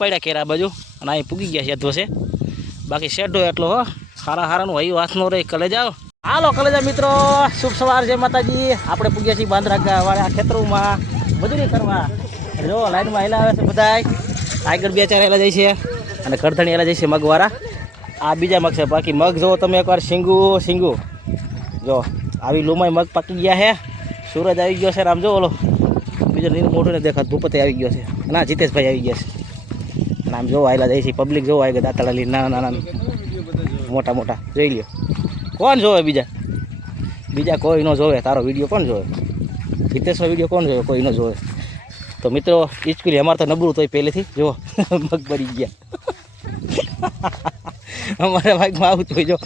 પડ્યા કેરા બાજુ અને અહીં પૂગી ગયા છે ધોસે બાકી શેઢો એટલો હો હારા હારાનું હયું હાથનો રહી કલે જાઓ હાલો કલે જા મિત્રો શુભ સવાર જય માતાજી આપણે પૂગ્યા છીએ બાંદ્રા વાળા ખેતરોમાં મજૂરી કરવા જો લાઈનમાં હેલા આવે છે બધા આગળ બે ચાર હેલા જાય છે અને કડધણી હેલા જાય છે મગવાળા આ બીજા મગ છે બાકી મગ જો તમે એકવાર શીંગું જો આવી લૂમાઈ મગ પાકી ગયા છે સૂરજ આવી ગયો છે આમ જો ઓલો બીજો નીર મોટું ને દેખાત ભૂપતે આવી ગયો છે ના જીતેશભાઈ આવી ગયા છે આમ જો આવેલા જાય છે પબ્લિક જો આવી ગયા દાંતડા લઈને નાના મોટા મોટા જોઈ લ્યો કોણ જોવે બીજા કોઈ ન જોવે તારો વિડીયો કોણ જોવે જીતેશનો વિડીયો કોણ જોવે કોઈ ન જોવે તો મિત્રો ઈચકુલી અમારે તો નબળું તોય પહેલેથી જો મગ ભરી ગયા અમારે ભાગમાં આવું તો જો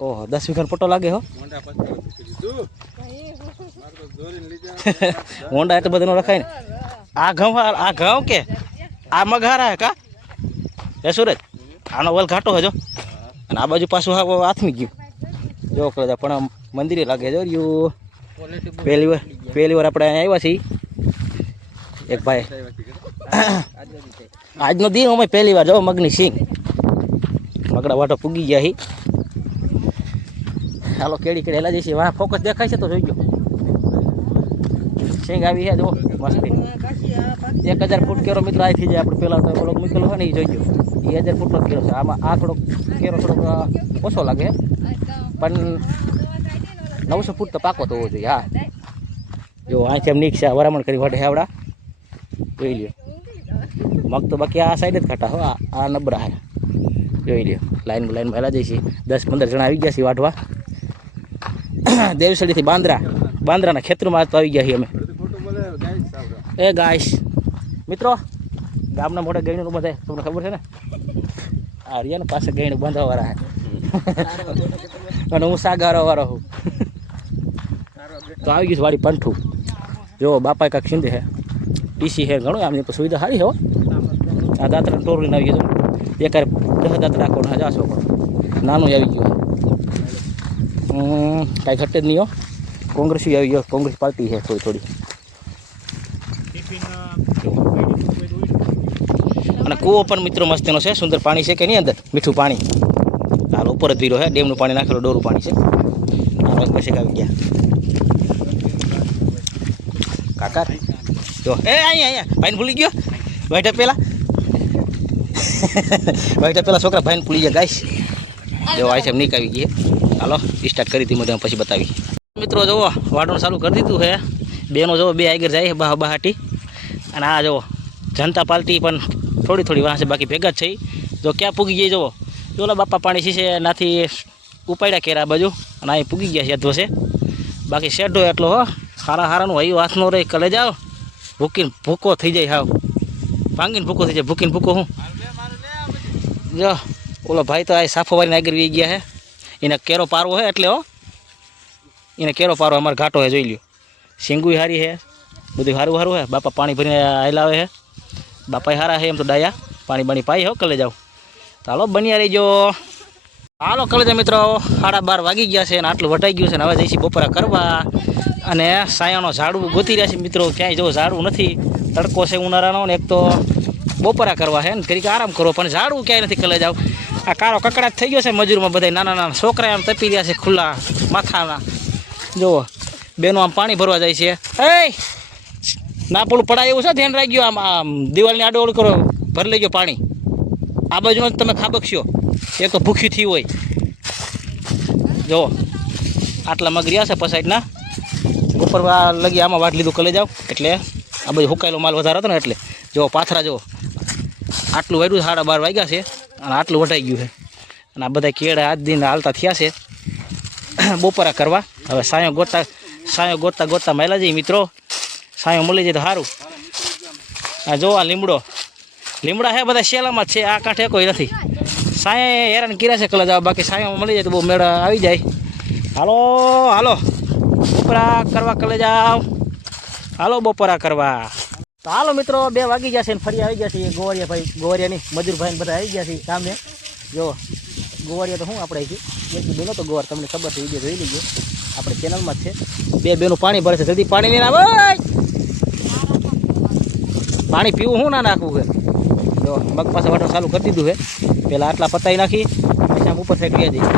ઓહો 10 વીઘાનો પટ્ટો લાગે હો હોન્ડા એટલે બધું રખાય ને આ ઘઉં કે આ મગ હારા કા હે સુરજ આનો વલ ઘાટો હજો અને આ બાજુ પાછું હાથમી ગયું જો કરે પણ મંદિરે લાગે જો યુ પહેલી વાર આપણે અહીંયા આવ્યા છીએ એક ભાઈ આજનો દિન અમે પહેલી વાર જો મગની સિંગ મગડા વાટો પૂગી ગયા હી હાલો કેડી હેલા જઈશે વાહ ફોકસ દેખાય છે તો જોઈ ગયો સિંગ આવી છે જો મસ્તી 1000 ફૂટ કેરો મિત્રો આવી થઈ જાય આપણે પેલા તો બ્લોક મૂકેલો હોય ને એ જોઈ ગયો એ 1000 ફૂટનો કેરો છે આમાં આ થોડોક કેરો થોડોક ઓછો લાગે પણ 900 ફૂટ તો પાકો તો હોવો જોઈએ હા જો અહીંથી એમ નીકળશે વરામણ કરી વાટે આવડા જોઈ લ્યો મગ તો બાકી આ સાઈડ જ ખાટા હો આ નબરા હે જોઈ લ્યો લાઈન હેલા જઈશે 10-15 જણા આવી ગયા છે વાટવા દેવસડીથી બાંદ્રાના ખેતરમાં તો આવી ગયા છીએ અમે એ ગાઈસ મિત્રો ગામના મોટા ગયણું બધા તમને ખબર છે ને આ રિયા ને પાસે ગયણું બાંધવાવાળા અને હું સાગારોવાળો હું તો આવી ગયું વાડી પંઠું જો બાપા કાંક સિંધે હે ડીસી હે ઘણું આમની સુવિધા સારી હો આ દાંતરા ટોર લઈને આવી ગયું એકારે 10 દાંત રાખો જાશો નાનું આવી ગયું કાંઈ ઘટે જ નહીં હો કોંગ્રેસ આવી ગયો કોંગ્રેસ પાર્ટી છે થોડી અને કૂવો પણ મિત્રો મસ્તીનો છે સુંદર પાણી છે કે નહીં અંદર મીઠું પાણી હાલ ઉપર જ ધીરો છે ડેમનું પાણી નાખેલું ડોરું પાણી છે આ પછી આવી ગયા કાકા જો અહીંયા ભાઈને ભૂલી ગયો વાઈટા પેલા છોકરા ભાઈને ભૂલી ગયા ગાઈશ જો આઈટમ નીક આવી ગઈ હાલો સ્ટાર્ટ કરી હતી મને પછી બતાવી મિત્રો જુઓ વાટવાનું ચાલુ કરી દીધું છે બેનો જુઓ બે આગળ જાય બહાટી અને આ જુઓ જનતા પાર્ટી પણ થોડી વાંસે બાકી ભેગા જ છે જો ક્યાં પૂગી ગઈ જુઓ જોલા બાપા પાણી છે નાથી ઉપાડ્યા કેરા બાજુ અને અહીં પૂગી ગયા છે ધોસે બાકી શેઢો એટલો હો હારાનું હયું હાથનો રહી કલે જાઓ ભૂકીને ભૂકો થઈ જાય હાવ ભાંગીને ભૂકો થઈ જાય ભૂકીને ભૂકો હું જો ઓલો ભાઈ તો આ સાફો વાળીને આગળ વી ગયા છે એને કેરો પારવો હે એટલે હો એને કેરો પારવો અમારે ઘાટો હે જોઈ લ્યો સિંગુય હારી હે બધું સારું હે બાપા પાણી ભરીને હેલાવે હે બાપા હારા હે એમ તો ડાયા પાણી પાઈ હો કલે જાઓ ચાલો બન્યા રહીજો હાલો કલે જા મિત્રો 12:30 વાગી ગયા છે અને આટલું વટાઈ ગયું છે ને હવે જઈશું બપોરા કરવા અને સાયાનો ઝાડવું ગોતી રહ્યા છે મિત્રો ક્યાંય જો ઝાડવું નથી તડકો છે ઉનાળાનો ને એક તો બપોરા કરવા છે ને ઘડીક આરામ કરવો પણ ઝાડવું ક્યાંય નથી કલે જાવ આ કાળો કકડાટ થઈ ગયો છે મજૂરમાં બધા નાના છોકરા આમ તપી રહ્યા છે ખુલ્લા માથાના જુઓ બેનો આમ પાણી ભરવા જાય છે એ ના પેલું પડાય એવું છે ધ્યાન રાખજો આમ દિવાલની આડોળ કરો ભરી લઈ ગયો પાણી આ બાજુનો તમે ખાબકશો એક તો ભૂખ્યું થયું હોય જુઓ આટલા મગ રહ્યા છે પસાઈડના ઉપર લગી આમાં વાટ લીધું કલે જાવ એટલે આ બધું હુકાયેલો માલ વધારે હતો ને એટલે જો પાથરા જુઓ આટલું વાડ્યું 12:30 વાગ્યા છે અને આટલું વટાઈ ગયું છે અને આ બધા કેળા આજ દિન હાલતા થયા છે બપોરા કરવા હવે સાયો ગોતતા મેલા જઈએ મિત્રો સાયો મળી જાય તો સારું આ જો આ લીમડા છે બધા શેલામાં જ છે આ કાંઠે કોઈ નથી સાયા હેરાન કર્યા છે કલા જાવ બાકી સાયો મળી જાય તો બહુ મેળા આવી જાય હાલો બપોરા કરવા કલે જાવ હાલો બપોરા કરવા તો હાલો મિત્રો 2 વાગી ગયા છે ને ફરી આવી ગયા છે ગોવરિયાની મજૂરભાઈ બધા આવી ગયા છે કામે જો ગોવરિયા તો શું આપણે એક બેનો તો ગોવાર તમને ખબર છે વિડીયો જોઈ લીધો આપણે ચેનલમાં જ છે 2 બેનું પાણી ભરે છે જલ્દી પાણી લઈને આવે પાણી પીવું શું ના નાખવું કે જો મગ પાસે વાટવાનું ચાલુ કરી દીધું છે. પહેલાં આટલા પતાવી નાખી પછી આમ ઉપર સાઈડ ગયા જઈએ.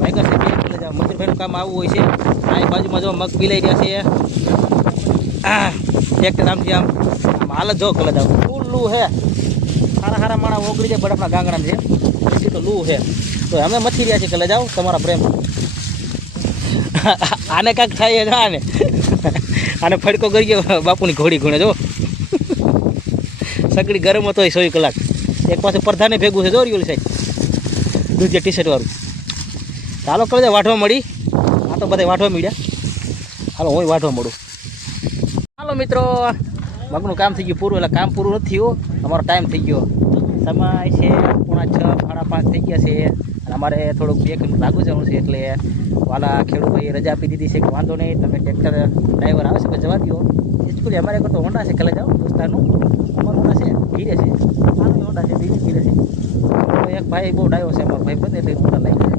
વાયગર છે બે એટલે મજૂરભાઈનું કામ આવું હોય છે. આ બાજુમાં જો મગ બિલાઈ રહ્યા છે. ટ્રેક્ટર આમથી આમ હાલત જો કલર આવું ફૂલ લૂ છે. સારા સારા માણા ઓગળી જાય બરફના ગાંગડા છે. પછી તો લૂ છે તો અમે મથી રહ્યા છીએ કલે જાઓ તમારા પ્રેમ. આને કાંઈક થાય છે આને આને ફડકો કરી ગયો બાપુની ઘોડી ગુણે જો સગડી ગરમ હતો 100 કલાક. એક પાસે પ્રધાને ભેગું છે જો ઓલી સાઈડ દૂધિયા ટી શર્ટ વાળું. ચાલો કલે વાઢવા મળી. આ તો બધા વાઢવા મળ્યા. હાલો હું વાઢવા મળું. હાલો મિત્રો મગનું કામ થઈ ગયું પૂરું. એટલે કામ પૂરું નથી થયું. અમારો ટાઈમ થઈ ગયો. સમય છે 6:30 5:30 થઈ ગયા છે. અને અમારે થોડુંક 2 કિલોમીટર લાગુ જવાનું છે. એટલે વાલા ખેડૂતભાઈએ રજા આપી દીધી છે કે વાંધો નહીં તમે ટ્રેક્ટર ડ્રાઈવર આવશે કે જવા દો. સ્કૂલે અમારે તો હોન્ડા છે કલે જાઓ દોસ્તારનું. અમારું હોન્ડા છે ધીરે છે. આનું હોન્ડા છે ધીરે છે. એક ભાઈ બહુ ડાયો છે અમારો ભાઈ બધે એટલે હોન્ડા લઈ જાય.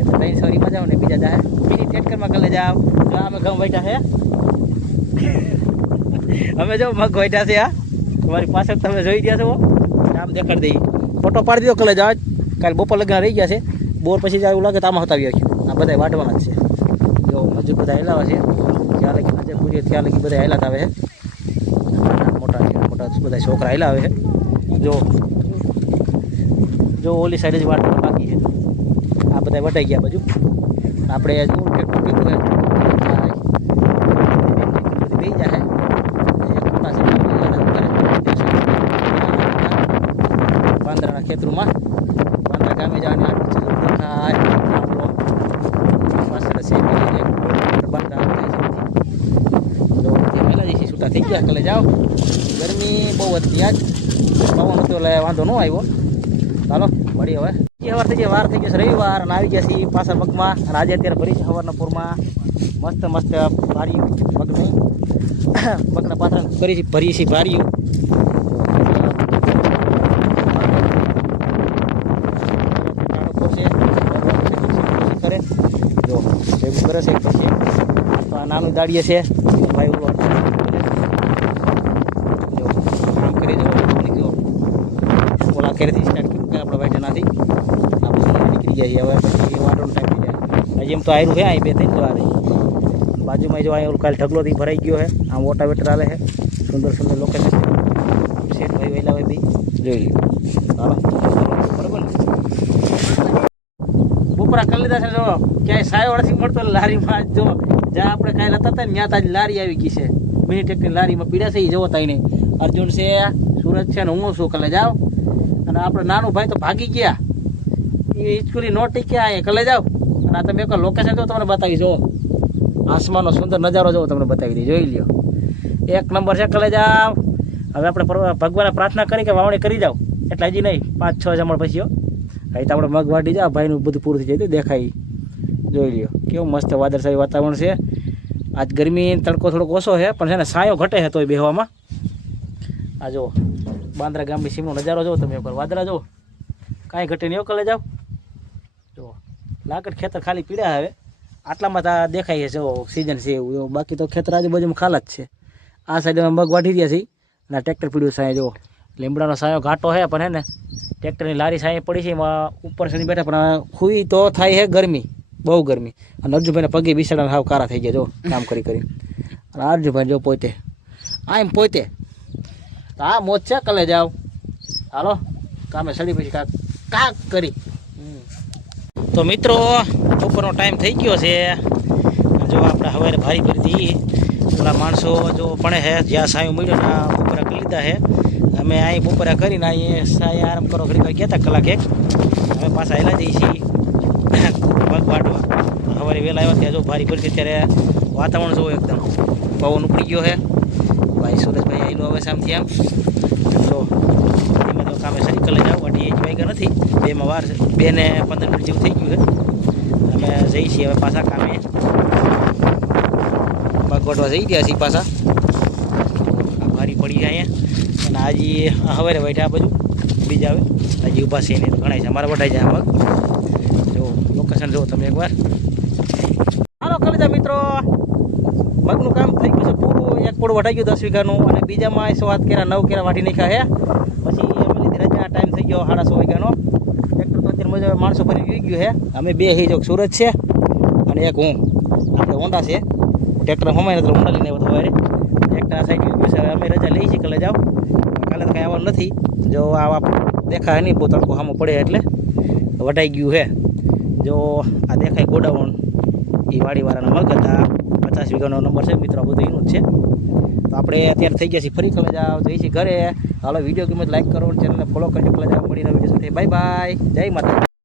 એટલે 3 સવારીમાં જાઓ ને બીજા જાય બીજી ટ્રેક્ટરમાં કલે જાઓ. જો અમે ઘઉં બેઠા છે. અમે જો મગ બેઠા છે. આ તમારી પાછળ તમે જોઈ ગયા છો. આમ દેખાડી દઈએ ફોટો પાડી દીધો કલે જાઓ. કાલે બપોર લગ્ન રહી ગયા છે. બોર પછી એવું લાગે તો આમાં હતાવી આવ્યું. આ બધા વાટવાના જ છે. જો મજૂર બધા હેલાવે છે. ત્યાં લગી નજર પૂરી ત્યાં લગી બધા હેલાત આવે છે. મોટા બધા છોકરા હેલાવે છે. જો ઓલી સાઈડ જ વાટવાનું બાકી છે. આ બધા વટાઈ ગયા બાજુ. આપણે જો ટ્રેક્ટર કીધું છે થઈ જાય. પાંદરાના ખેતરોમાં પાંદરા ગામે જવાની છૂટા થઈ ગયા કલે જાઓ. ગરમી બહુ હતી આજ પવન હતો એટલે વાંધો ન આવ્યો. ચાલો મળી હવે સવાર થઈ ગયા. વાર થઈ ગયો છે રવિવાર અને આવી ગયા છીએ પાછા મગમાં. અને આજે અત્યારે ભરી છે સવારના પૂરમાં મસ્ત ભાર્યું મગનું મગના પાથરા ભરીએ છીએ ભાર્યું. કરે જો ભેગું કરે છે પછી નાનું દાડીએ છે ભાઈ ઓલો જો કામ કરી જો ઓલા ખેરેથી સ્ટાર્ટ કર્યું કે આપણે વાઈટ નથી આપણે નીકળી ગયા છીએ. હવે પછી વાટવાનો ટાઈમ થઈ જાય. હજી એમ તો આવ્યું છે અહીં 2-3 તો આ રહી બાજુમાં જો અહીં ઓલું કાલે ઢગલોથી ભરાઈ ગયો છે. આમ ઓટાવેટર હાલે છે. સુંદર લોકેશન સેટ ભાઈ વહેલા હોય બી જોઈ લ્યો. ચાલો બરાબર ને બપોરા કરી લીધા છે. જો ક્યાંય સાયો નથી મળતો લારીમાં. જો જ્યાં આપણે કાંઈ હતા ને ત્યાં તાજી લારી આવી ગઈ છે. મિની ટ્રેક્ટરની લારીમાં પીડા છે એ જવો તાઈ નહીં. અર્જુન છે સુરત છે ને હું છું કલે જાઓ. અને આપણે નાનું ભાઈ તો ભાગી ગયા. એ હિચકુલી નો ટીક્યા અહીંયા કલે જાઓ. અને આ તમે એક લોકેશન જો તમને બતાવી જો આસમાનનો સુંદર નજારો જો તમને બતાવી દઈ જોઈ લ્યો. 1 નંબર છે કલે જાઓ. હવે આપણે ભગવાનને પ્રાર્થના કરી કે વાવણી કરી જાઓ. એટલે હજી નહીં 5-6 જમણ પછી અહીં તો આપણે મગ વાટી જાઓ. ભાઈનું બધું પૂરું થઈ જાય દેખાય જોઈ લ્યો. કેવું મસ્ત વાદળછાયું વાતાવરણ છે. આજ ગરમી તડકો થોડોક ઓછો છે પણ છે ને સાયો ઘટે છે તોય બેહવામાં. આ જો બાંદ્રા ગામની સીમનો નજારો જો તમે એકવાર વાદળા જો કાંઈ ઘટે નહીં કલે જાઓ. જો લાકડ ખેતર ખાલી પીડ્યા હવે આટલામાં તો દેખાય છે જો સિઝન છે એવું. બાકી તો ખેતર આજુબાજુમાં ખાલ જ છે. આ સાઈડમાં મગ વાટી રહ્યા છે અને ટ્રેક્ટર પીડ્યું સાંય જો લીમડાનો સાયો ઘાટો છે પણ હે ને ટ્રેક્ટરની લારી સાંય પડી છે. એમાં ઉપર સડી બેઠા પણ ખૂઈ તો થાય છે ગરમી બહુ ગરમી. અને અર્જુનભાઈને પગે બિસાડા હાવ કારા થઈ ગયા જો કામ કરી અને અર્જુનભાઈ જો પોતે એમ પોતે આ મોજ છે કલે જાઓ. હાલો કામે સડી પછી કાક કરી. તો મિત્રો બપોરનો ટાઈમ થઈ ગયો છે. જો આપણે સવારે ભારી ભરી હતી. ઓલા માણસો જો ભણે છે જ્યાં સાયું મળ્યો ને બપોરા કરી લીધા છે. અમે અહીં બપોરા કરીને અહીં સાયા આરામ કરો ઘડી ગયા હતા કલાક એક. અમે પાછા હેલા જઈએ છીએ મગ વાટવા. સવારે વહેલા આવ્યા ત્યાં જો ભારી ભરી ત્યારે વાતાવરણ જોવો એકદમ પવન ઉપડી ગયો છે. ભાઈ સુરેશભાઈ આવેલો હવે સામથી આમ જો એમાં તો કામે સાયકલે જાવ. 2 વાગ્યા નથી 2માં વાર 2 ને 15 મિનિટ જેવું થઈ ગયું છે. અમે જઈએ છીએ હવે પાછા કામે મગ વાટવા જઈ ગયા છીએ પાછા. આ ભારી પડી જાય અહીંયા. અને આજે સવારે બેઠા આ બધું બીજા આવે હજી ઊભા છે નહીં તો ઘણા છે અમારે વટાઈ જાય મગ. જો લોકેશન જુઓ તમે એકવાર. હાલો કલેજા મિત્રો મગનું કામ થઈ ગયું છે પૂરું. એક પોડ વટાઈ ગયું 10 વીઘાનું અને બીજામાં 100 કેરા 9 કેરા વાટી નાખ્યા છે. પછી અમે બધી રજા ટાઈમ થઈ ગયો 6:30 વાગ્યાનો ટ્રેક્ટર તો અત્યારે મજા માણસો ભરી જોઈ ગયું છે અમે બે હી જો સુરત છે અને એક હું આપણે હોન્ડા છે ટ્રેક્ટર હમાય તો હોન્ડા લઈને આવ્યો સવારે ટ્રેક્ટર સાઈડ ગયું છે હવે અમે રજા લઈ છીએ કાલે જાઓ કાલે તો કંઈ આવવાનું નથી જો આવા દેખાય નહીં બહુ તડકો સામો પડે એટલે વટાઈ ગયું છે જો આ દેખાય ગોડાઉન એ વાડીવાળાનો મગ હતા 50 વીઘાનો નંબર છે મિત્રો બધું એનું જ છે તો આપણે અત્યારે થઈ ગયા છીએ ફરી કલે જાઓ જઈએ છીએ ઘરે હાલો વિડીયો ગમે લાઈક કરો ચેનલને ફોલો કરજો કલે જાઓ મળી રહ્યો વિડીયો સાથે બાય બાય જય માતા